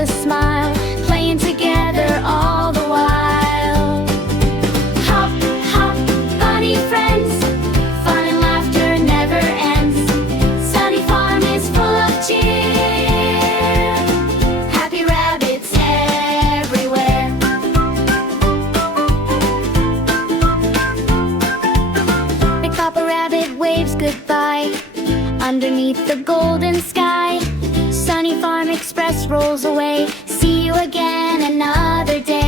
a smile, playing together all the while. Hop, hop, bunny friends, fun and laughter never ends. Sunny Farm is full of cheer, happy rabbits everywhere. The Papa Rabbit waves goodbye underneath the golden sky. Sunny Farm Express rolls away. See you again another day.